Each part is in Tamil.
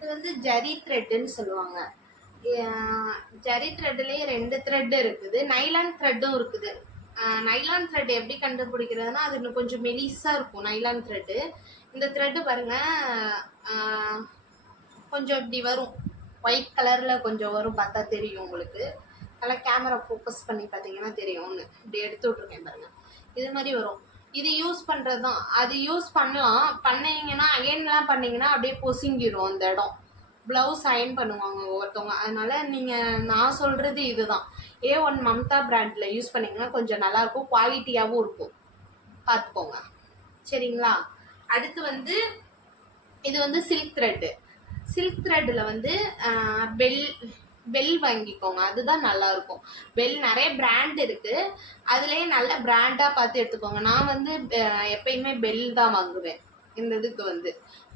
இது வந்து ஜரி த்ரெட்டுன்னு சொல்லுவாங்க. ஜரி த்ரெட்லேயே 2 த்ரெட் இருக்குது, நைலான் த்ரெட்டும் இருக்குது. நைலான் த்ரெட் எப்படி கண்டுபிடிக்கிறதுனா அது இன்னும் கொஞ்சம் மெலிஸாக இருக்கும் நைலான் த்ரெட்டு. இந்த த்ரெட்டு பாருங்க, கொஞ்சம் இப்படி வரும், ஒயிட் கலரில் கொஞ்சம் வரும், பார்த்தா தெரியும் உங்களுக்கு. நல்லா கேமரா ஃபோக்கஸ் பண்ணி பார்த்தீங்கன்னா தெரியும். ஒன்று இப்படி எடுத்து விட்ருக்கேன் பாருங்கள், இது மாதிரி வரும். இது யூஸ் பண்ணுறது தான், அது யூஸ் பண்ணலாம். பண்ணிங்கன்னா அயன்லாம் பண்ணிங்கன்னா அப்படியே பொசுங்கிடும் அந்த இடம். ப்ளவுஸ் அயன் பண்ணுவாங்க ஒவ்வொருத்தவங்க. அதனால நீங்கள், நான் சொல்கிறது இதுதான், A1 மம்தா பிராண்டில் யூஸ் பண்ணிங்கன்னா கொஞ்சம் நல்லாயிருக்கும், குவாலிட்டியாகவும் இருக்கும், பார்த்துக்கோங்க சரிங்களா. அடுத்து வந்து இது வந்து சில்க் த்ரெட்டு. சில்க் த்ரெட்டில் வந்து பெல் வாங்கிக்கோங்க, அதுதான் நல்லாயிருக்கும். பெல் நிறைய பிராண்ட் இருக்குது, அதுலேயே நல்ல பிராண்டாக பார்த்து எடுத்துக்கோங்க. நான் வந்து எப்பயுமே பெல் தான் வாங்குவேன் இந்த இதுக்கு வந்து,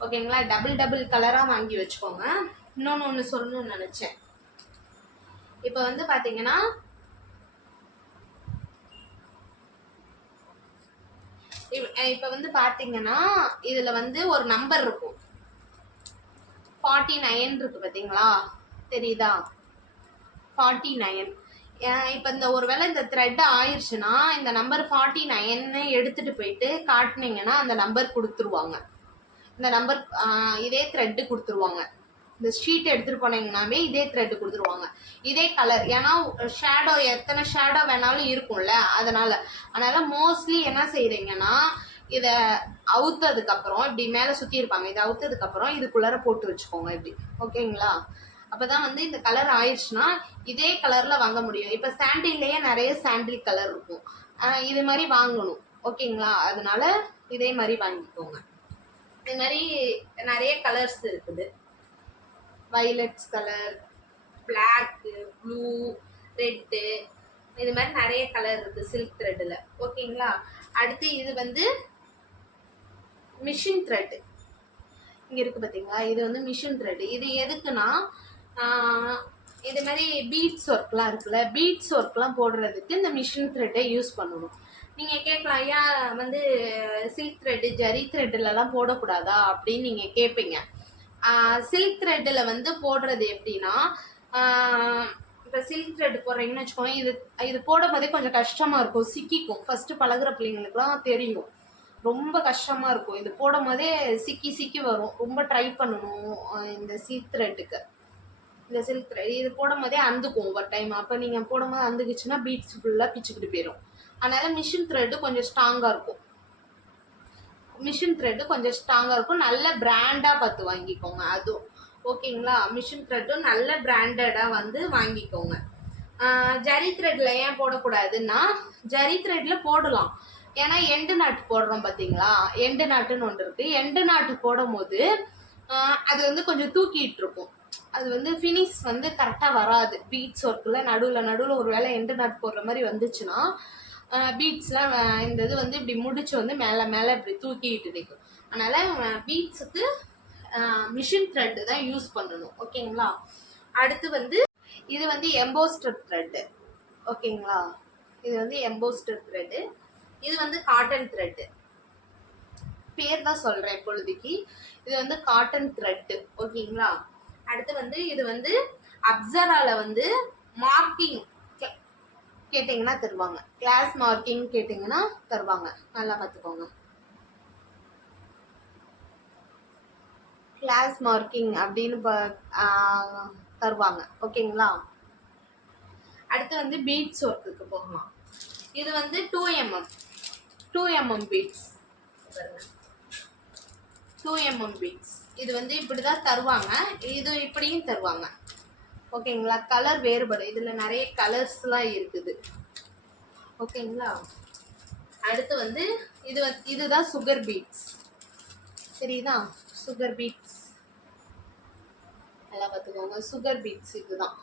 ஓகேங்களா. டபுள் கலராக வாங்கி வச்சுக்கோங்க. இன்னொன்று ஒன்று சொல்லணும்னு நினச்சேன். இப்போ வந்து பார்த்தீங்கன்னா இப்போ வந்து பார்த்தீங்கன்னா இதில் வந்து ஒரு நம்பர் இருக்கும், 49 இருக்கு பார்த்தீங்களா, தெரியுதா, 49. இப்போ இந்த ஒரு வேளை இந்த த்ரெட் ஆயிடுச்சுன்னா இந்த நம்பர் 49 எடுத்துகிட்டு போயிட்டு காட்டினீங்கன்னா அந்த நம்பர் கொடுத்துருவாங்க. இந்த நம்பர் இதே த்ரெட்டு கொடுத்துருவாங்க. இந்த ஷீட் எடுத்துகிட்டு போனீங்கன்னாவே இதே த்ரெட்டு கொடுத்துருவாங்க, இதே கலர். ஏன்னா ஷேடோ, எத்தனை ஷேடோ வேணாலும் இருக்கும்ல, அதனால் மோஸ்ட்லி என்ன செய்கிறீங்கன்னா இதை அவுத்ததுக்கப்புறம் இப்படி மேலே சுற்றி இருப்பாங்க, இதை அவுத்ததுக்கப்புறம் இதுக்குள்ளார போட்டு வச்சுக்கோங்க இப்படி, ஓகேங்களா. அப்போ தான் வந்து இந்த கலர் ஆயிடுச்சுன்னா இதே கலரில் வாங்க முடியும். இப்போ சாண்டில்லையே நிறைய சாண்டில் கலர் இருக்கும், இது மாதிரி வாங்கணும், ஓகேங்களா. அதனால இதே மாதிரி வாங்கிக்கோங்க. இது மாதிரி நிறைய கலர்ஸ் இருக்குது, violets colour, block, blue, red, இது மாதிரி நிறைய கலர் இருக்குது சில்க் த்ரெட்டில், ஓகேங்களா. அடுத்து இது வந்து மிஷின் த்ரெட்டு, இங்கே இருக்குது பார்த்தீங்களா, இது வந்து மிஷின் த்ரெட்டு. இது எதுக்குன்னா இது மாதிரி பீட்ஸ் ஒர்க்லாம் இருக்குல்ல, பீட்ஸ் ஒர்க்லாம் போடுறதுக்கு இந்த மிஷின் த்ரெட்டை யூஸ் பண்ணணும். நீங்கள் கேட்கலாம், ஐயா வந்து சில்க் த்ரெட்டு ஜரி த்ரெட்டுலலாம் போடக்கூடாதா அப்படின்னு நீங்கள் கேட்பீங்க. சில்க் த்ரெட்டில் வந்து போடுறது எப்படின்னா, இப்போ சில்க் த்ரெட் போடுறீங்கன்னு வச்சுக்கோங்க, இது போடும் போதே கொஞ்சம் கஷ்டமாக இருக்கும், சிக்கிக்கும். ஃபஸ்ட்டு பழகுற பிள்ளைங்களுக்குலாம் தெரியும், ரொம்ப கஷ்டமாக இருக்கும். இது போடும் போதே சிக்கி வரும், ரொம்ப ட்ரை பண்ணணும் இந்த சில்க் த்ரெட்டுக்கு. இந்த சில்க் த்ரெட் இது போடும் போதே அந்துக்கும் ஒவ்வொரு டைம். அப்போ நீங்கள் போடும் போது அந்துக்குச்சுன்னா பீட்ஸ் ஃபுல்லாக பிச்சுக்கிட்டு போயிடும். அதனால் மிஷின் த்ரெட்டு கொஞ்சம் ஸ்ட்ராங்காக இருக்கும், மிஷின் த்ரெட்டு கொஞ்சம் ஸ்ட்ராங்காக இருக்கும். நல்ல பிராண்டாக பார்த்து வாங்கிக்கோங்க அதுவும், ஓகேங்களா. மிஷின் த்ரெட்டும் நல்ல பிராண்டடாக வந்து வாங்கிக்கோங்க. ஜரி த்ரெட்டில் ஏன் போடக்கூடாதுன்னா, ஜரி த்ரெட்டில் போடலாம், ஏன்னா எண்டு நாட்டு போடுறோம் பார்த்தீங்களா, எண்டு நாட்டுன்னு ஒன்று இருக்குது. எண்டு நாட்டு போடும் போது அது வந்து கொஞ்சம் தூக்கிட்டு இருக்கும், அது வந்து ஃபினிஷ் வந்து கரெக்டாக வராது. பீட்ஸ் ஒர்க்கில் நடுவில் ஒரு வேளை எண்டு நாட்டு போடுற மாதிரி வந்துச்சுன்னா பீட்ஸ்லாம் இந்த இது வந்து இப்படி முடிச்சு வந்து மேலே இப்படி தூக்கிட்டு நிற்கும். அதனால் பீட்ஸுக்கு மிஷின் த்ரெட்டு தான் யூஸ் பண்ணணும், ஓகேங்களா. அடுத்து வந்து இது வந்து எம்போஸ்டர் த்ரெட்டு, ஓகேங்களா. இது வந்து எம்போஸ்டர் த்ரெட்டு, இது வந்து காட்டன் த்ரெட்டு, பேர் தான் சொல்கிறேன் இப்பொழுதைக்கு. இது வந்து காட்டன் த்ரெட்டு, ஓகேங்களா. அடுத்து வந்து இது வந்து அப்சராவில் வந்து மார்க்கிங் கேட்டிங்கன்னா தருவாங்க, கிளாஸ் மார்க்கிங் கேட்டிங்கன்னா தருவாங்க, நல்லா பார்த்துக்கோங்க. கிளாஸ் மார்க்கிங் அப்படின்னு தருவாங்க, ஓகேங்களா. அடுத்து வந்து பீட்ஸ் ஒர்க்குக்கு போகலாம். இது வந்து 2mm பீட்ஸ், 2mm பீட்ஸ். இது வந்து இப்படி தான் தருவாங்க, இது இப்படியும் தருவாங்க, ஓகேங்களா. கலர் வேறுபடும், இதில் நிறைய கலர்ஸ்லாம் இருக்குது, ஓகேங்களா. அடுத்து வந்து இதுதான் சுகர் பீட்ஸ், சரிதா, சுகர் பீட்ஸ் நல்லா பார்த்துக்கோங்க. சுகர் பீட்ஸ் இதுதான்,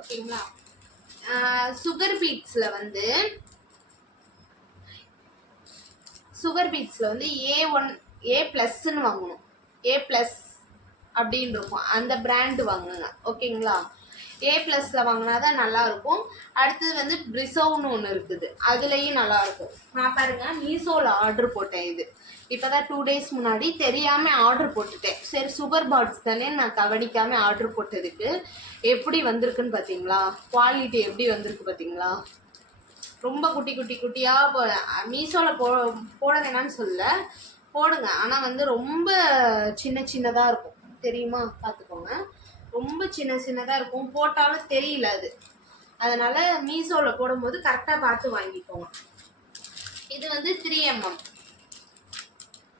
ஓகேங்களா. சுகர் பீட்ஸில் வந்து A1 A+ன்னு வாங்கணும், A+ அப்படின்னு இருக்கும், அந்த பிராண்டு வாங்குங்க, ஓகேங்களா. A+ல வாங்கினா தான் நல்லாயிருக்கும். அடுத்தது வந்து பிரிசோன்னு ஒன்று இருக்குது, அதுலேயும் நல்லாயிருக்கும். நான் பாருங்க மீஷோவில் ஆர்டர் போட்டேன். இது இப்போ தான் 2 days முன்னாடி தெரியாமல் ஆர்டர் போட்டுட்டேன். சரி சுகர் பாட்ஸ் தானே நான் கவனிக்காமல் ஆர்டர் போட்டதுக்கு எப்படி வந்திருக்குன்னு பார்த்தீங்களா? குவாலிட்டி எப்படி வந்திருக்கு பார்த்தீங்களா? ரொம்ப குட்டி குட்டி குட்டியாக மீஷோவில் போட வேணான்னு சொல்ல, போடுங்க. ஆனால் வந்து ரொம்ப சின்ன சின்னதாக இருக்கும் தெரியுமா? பார்த்துக்கோங்க, ரொம்ப சின்ன சின்னதாக இருக்கும், போட்டாலும் தெரியல அது. அதனால் மீஷோவில் போடும்போது கரெக்டாக பார்த்து வாங்கிக்கோங்க. இது வந்து 3mm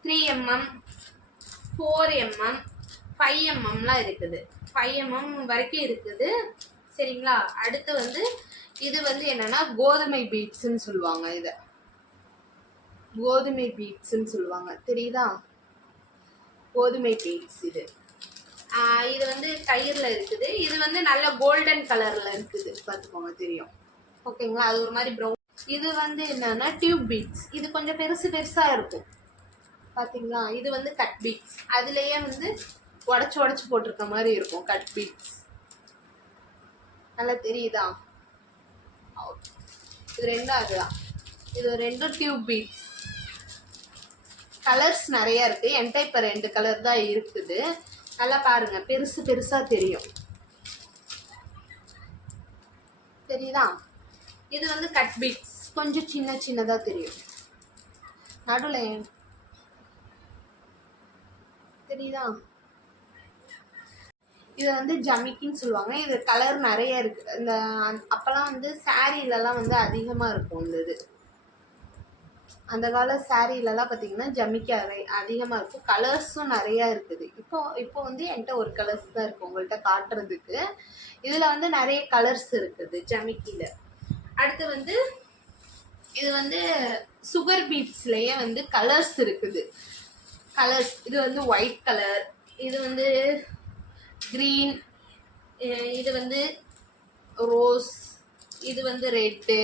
3mm 4mm 5mmலாம் இருக்குது. 5mm வரைக்கும் இருக்குது சரிங்களா? அடுத்து வந்து இது வந்து என்னன்னா கோதுமை பீட்ஸ்ன்னு சொல்லுவாங்க. இதை கோதுமை பீட்ஸ்ன்னு சொல்லுவாங்க, தெரியுதா? கோதுமை பீட்ஸ் இது. இது வந்து கயிறுல இருக்குது. இது வந்து நல்ல கோல்டன் கலர்ல இருக்குது, பார்த்துக்கோங்க தெரியும் ஓகேங்களா? அது ஒரு மாதிரி ப்ரௌன். இது வந்து என்னன்னா டியூப் பீட்ஸ். இது கொஞ்சம் பெருசு பெருசா இருக்கும் பார்த்தீங்களா? இது வந்து கட் பீட்ஸ். அதுலேயே வந்து உடச்சி போட்டிருக்க மாதிரி இருக்கும் கட் பீட்ஸ். நல்லா தெரியுதா? இது ரெண்டும் அதுதான். இது ரெண்டும் டியூப் பீட்ஸ். கலர்ஸ் நிறைய இருக்கு. என்கிட்ட இப்போ 2 கலர் தான் இருக்குது. நல்லா பாருங்க, பெருசு பெருசா தெரியும், தெரியுதா? இது வந்து கட் பீட்ஸ், கொஞ்சம் சின்ன சின்னதா தெரியும். நடுவில் தெரியுதா? இது வந்து ஜமிக்கின்னு சொல்லுவாங்க. இது கலர் நிறைய இருக்கு. இந்த அப்பெல்லாம் வந்து சாரீலலாம் வந்து அதிகமாக இருக்கும் இந்த இது. அந்த கால சாரீலலாம் பார்த்தீங்கன்னா ஜமிக்கி அதிகமாக இருக்கும். கலர்ஸும் நிறையா இருக்குது. இப்போ வந்து என்கிட்ட ஒரு கலர்ஸ் தான் இருக்குது உங்கள்கிட்ட காட்டுறதுக்கு. இதில் வந்து நிறைய கலர்ஸ் இருக்குது ஜமிக்கியில். அடுத்து வந்து இது வந்து சுகர் பீட்ஸ்லேயே வந்து கலர்ஸ் இருக்குது. கலர்ஸ் இது வந்து ஒயிட் கலர், இது வந்து க்ரீன், இது வந்து ரோஸ், இது வந்து ரெட்டு,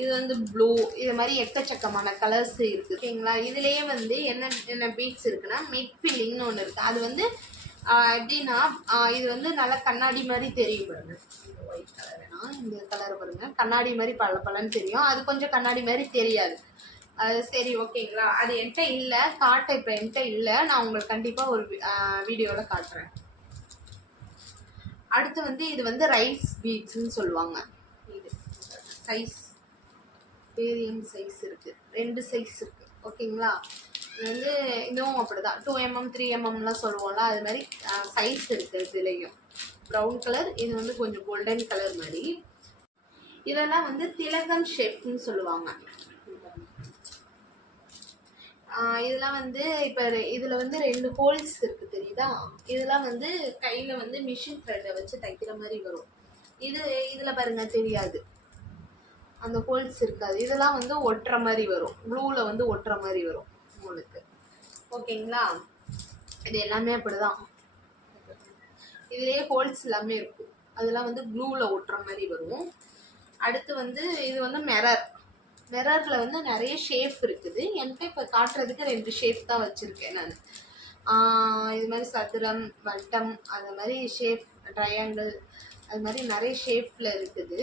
இது வந்து ப்ளூ. இது மாதிரி எக்கச்சக்கமான கலர்ஸ் இருக்குது ஓகேங்களா? இதுலேயே வந்து என்ன பீட்ஸ் இருக்குன்னா மிட் ஃபில்லிங்னு ஒன்று இருக்குது. அது வந்து எப்படின்னா இது வந்து நல்லா கண்ணாடி மாதிரி தெரியும் பாருங்க. ஒயிட் கலர்னா இந்த கலர் பாருங்க, கண்ணாடி மாதிரி பளபளன்னு தெரியும். அது கொஞ்சம் கண்ணாடி மாதிரி தெரியாது. அது சரி ஓகேங்களா? அது என்கிட்ட இல்லை, இப்போ என்கிட்ட இல்லை. நான் உங்களுக்கு கண்டிப்பாக ஒரு வீடியோவில் காட்டுறேன். அடுத்து வந்து இது வந்து ரைஸ் பீட்ஸ்ன்னு சொல்லுவாங்க. இது சைஸ் வேரியன் சைஸ் இருக்குது, 2 சைஸ் இருக்குது ஓகேங்களா? இது வந்து இதுவும் அப்படிதான் 2mm 3mmலாம் சொல்லுவோம்ல, அது மாதிரி சைஸ் இருக்குது. இதுலேயும் ப்ரௌன் கலர், இது வந்து கொஞ்சம் கோல்டன் கலர் மாதிரி. இதெல்லாம் வந்து திலகம் ஷேப்னு சொல்லுவாங்க. இதெல்லாம் வந்து இப்போ இதில் வந்து 2 ஹோல்ஸ் இருக்குது தெரியுதா? இதெல்லாம் வந்து கையில் வந்து மிஷின் த்ரெட்டை வச்சு தைக்கிற மாதிரி வரும். இதில் பாருங்க தெரியாது, அந்த ஹோல்ஸ் இருக்காது. இதெல்லாம் வந்து ஒட்டுற மாதிரி வரும், ப்ளூவில் வந்து ஒட்டுற மாதிரி வரும் உங்களுக்கு ஓகேங்களா? இது எல்லாமே அப்படிதான். இதுலேயே ஹோல்ஸ் எல்லாமே இருக்கும், அதெல்லாம் வந்து ப்ளூவில் ஒட்டுற மாதிரி வரும். அடுத்து வந்து இது வந்து மிரரில் வந்து நிறைய ஷேப் இருக்குது. என்கிட்ட இப்போ காட்டுறதுக்கு 2 ஷேப் தான் வச்சுருக்கேன் நான். இது மாதிரி சதுரம், வட்டம், அது மாதிரி ஷேப், ட்ரையாங்கிள், அது மாதிரி நிறைய ஷேப்பில் இருக்குது.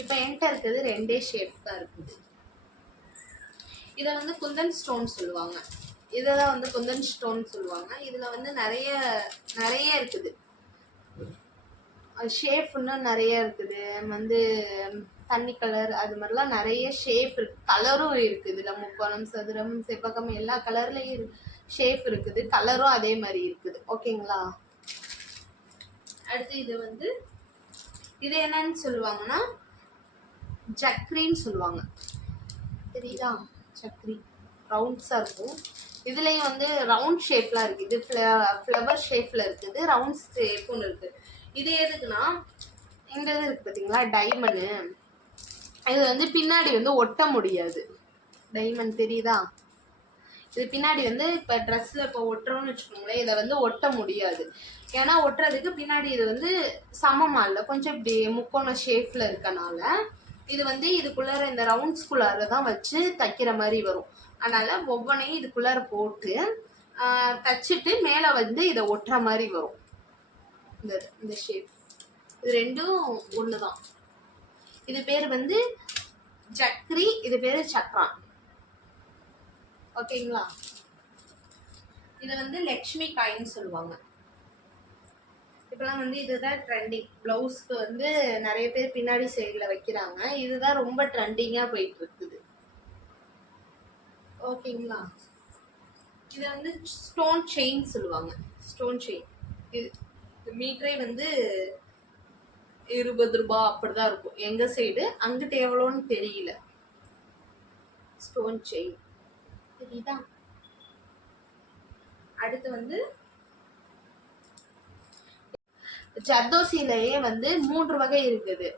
இப்போ என்கிட்ட இருக்குது 2 ஷேப் தான் இருக்குது. இதை வந்து குந்தன் ஸ்டோன் சொல்லுவாங்க. இதை தான் வந்து குந்தன் ஸ்டோன் சொல்லுவாங்க. இதில் வந்து நிறைய இருக்குது ஷேப், இன்னும் நிறைய இருக்குது. வந்து தண்ணி கலர், அது மாதிரிலாம் நிறைய ஷேப் இருக்கு. கலரும் இருக்குது இதில், முக்கோணம், சதுரம், செவ்வகம், எல்லா கலர்லேயும் ஷேப் இருக்குது. கலரும் அதே மாதிரி இருக்குது ஓகேங்களா? அடுத்து இது வந்து இது என்னன்னு சொல்லுவாங்கன்னா ஜக்ரின்னு சொல்லுவாங்க, தெரியுதா? சக்ரி ரவுண்ட்ஸாக இருக்கும். இதுலேயும் வந்து ரவுண்ட் ஷேப்லாம் இருக்குது. இது ஃப்ளவர் ஷேப்பில் இருக்குது, ரவுண்ட் ஷேப் ஒன்று இருக்குது. இது எதுக்குன்னா இந்த இது இருக்குது பார்த்தீங்களா, டைமண்டு. இது வந்து பின்னாடி வந்து ஒட்ட முடியாது. டைமண்ட் தெரியுதா? இது பின்னாடி வந்து இப்போ ட்ரெஸ்ஸில் இப்போ ஒட்டுறோன்னு வச்சுக்கோங்களேன், இதை வந்து ஒட்ட முடியாது. ஏன்னா ஒட்டுறதுக்கு பின்னாடி இது வந்து சமமாக இல்லை, கொஞ்சம் இப்படி முக்கோண ஷேப்பில் இருக்கனால இது வந்து இதுக்குள்ளார இந்த ரவுண்ட்ஸ்குள்ளார தான் வச்சு தைக்கிற மாதிரி வரும். அதனால் ஒவ்வொன்றையும் இதுக்குள்ளார போட்டு தைச்சிட்டு மேலே வந்து இதை ஒட்டுற மாதிரி வரும். இந்த ஷேப் இது ரெண்டும் ஒன்று தான். இது பேர் வந்து சக்ரி, இது பேர் சக்ரான். ஓகேங்களா? இது வந்து லக்ஷ்மி காயின்னு சொல்லுவாங்க. இப்பெல்லாம் வந்து இதுதான் ட்ரெண்டிங். ப்ளவுஸ்க்கு வந்து நிறைய பேர் பின்னாடி சைடில் வைக்கிறாங்க. இதுதான் ரொம்ப ட்ரெண்டிங்காக போயிட்டு இருக்குது. ஓகேங்களா? இதை வந்து ஸ்டோன் செயின் சொல்லுவாங்க. ஸ்டோன் செயின் இது மீட்டரே வந்து 20 ரூபாய் அப்படிதான் இருக்கும் எங்க சைடு. அங்கிட்ட எவ்வளோன்னு தெரியல. ஸ்டோன் செயின் தெரியுதா? அடுத்து வந்து ஜர்தோசிலேயே வந்து 3 வகை இருக்குது.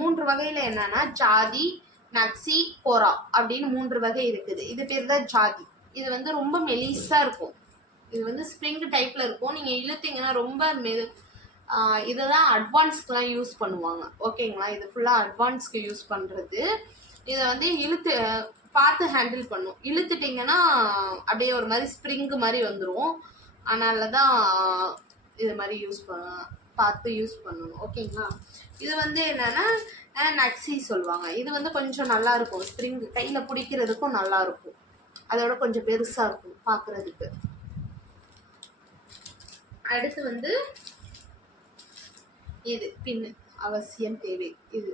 3 வகையில என்னன்னா ஜாதி, நக்சி, கோரா அப்படின்னு 3 வகை இருக்குது. இது பேர் தான் ஜாதி. இது வந்து ரொம்ப மெலிசா இருக்கும். இது வந்து ஸ்ப்ரிங் டைப்ல இருக்கும். நீங்க இழுத்தீங்கன்னா ரொம்ப இதெல்லாம் அட்வான்ஸ்க்குலாம் யூஸ் பண்ணுவாங்க. ஓகேங்களா? இது ஃபுல்லாக அட்வான்ஸ்க்கு யூஸ் பண்ணுறது. இதை வந்து இழுத்து பார்த்து ஹேண்டில் பண்ணும். இழுத்துட்டிங்கன்னா அப்படியே ஒரு மாதிரி ஸ்ப்ரிங்கு மாதிரி வந்துடும். அதனால தான் இது மாதிரி பார்த்து யூஸ் பண்ணணும். ஓகேங்களா? இது வந்து என்னன்னா நக்சி சொல்லுவாங்க. இது வந்து கொஞ்சம் நல்லா இருக்கும். ஸ்ப்ரிங் கையில் பிடிக்கிறதுக்கும் நல்லா இருக்கும். அதோட கொஞ்சம் பெருசாக இருக்கும் பார்க்குறதுக்கு. அடுத்து வந்து இது பின்னு அவசியம் தேவை. இது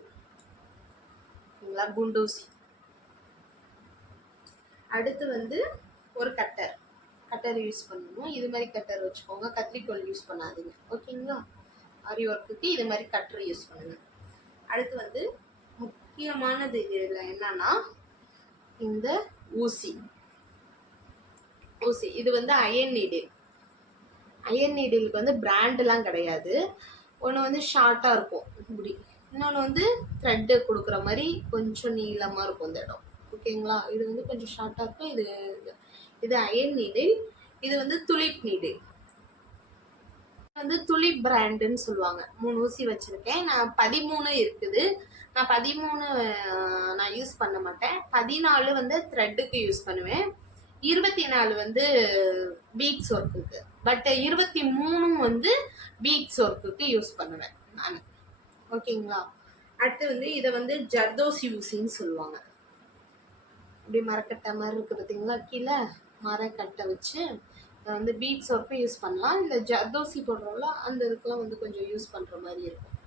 குண்டூசி. அடுத்து வந்து ஒரு கட்டர் யூஸ் பண்ணணும். இது மாதிரி கட்டர் வச்சுக்கோங்க. கத்திரிக்கோல் யூஸ் பண்ணாதீங்க. ஓகேங்களா? ஆரி ஒர்க்குக்கு இது மாதிரி கட்டர் யூஸ் பண்ணுங்க. அடுத்து வந்து முக்கியமானது இதில் என்னன்னா இந்த ஊசி. இது வந்து அயன் நீடில். அயன் நீடிலுக்கு வந்து பிராண்டெலாம் கிடையாது. ஒன்று வந்து ஷார்ட்டாக இருக்கும் இப்படி, இன்னொன்று வந்து த்ரெட்டு கொடுக்குற மாதிரி கொஞ்சம் நீளமாக இருக்கும் இந்த இடம். ஓகேங்களா? இது வந்து கொஞ்சம் ஷார்ட்டாக இருக்கும். இது அயன் நீடில். இது வந்து துலிப் நீடில். வந்து துலிப் பிராண்டுன்னு சொல்லுவாங்க. 3 ஊசி வச்சுருக்கேன். நான் 13 இருக்குது. நான் 13 நான் யூஸ் பண்ண மாட்டேன். 14 வந்து த்ரெட்டுக்கு யூஸ் பண்ணுவேன். 24 வந்து பீட்ஸ் ஒர்க்குக்கு. பட் 23 வந்து பீட்ஸ் ஒர்க்குக்கு யூஸ் பண்ணுவேன் நான். ஓகேங்களா? அடுத்து வந்து இதை வந்து ஜர்தோசி ஊசின்னு சொல்லுவாங்க. இப்படி மரக்கட்டை மாதிரி இருக்குது பார்த்தீங்களா? கீழே மரக்கட்டை வச்சு அதை வந்து பீட்ஸ் ஒர்க்கும் யூஸ் பண்ணலாம். இந்த ஜர்தோசி போடுறோம்ல அந்த இதுக்கெல்லாம் வந்து கொஞ்சம் யூஸ் பண்ணுற மாதிரி இருக்கும்.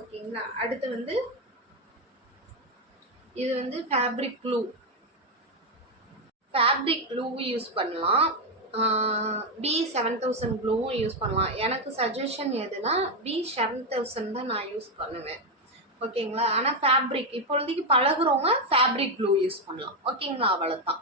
ஓகேங்களா? அடுத்து வந்து இது வந்து ஃபேப்ரிக் க்ளூவும் யூஸ் பண்ணலாம். B7000 க்ளூவும் யூஸ் பண்ணலாம். எனக்கு சஜஷன் எதுனா B7000 தான் நான் யூஸ் பண்ணுவேன். ஓகேங்களா? ஆனால் ஃபேப்ரிக் இப்பொழுதைக்கு பழகுறவங்க ஃபேப்ரிக் க்ளூ யூஸ் பண்ணலாம். ஓகேங்களா? அவ்வளோதான்.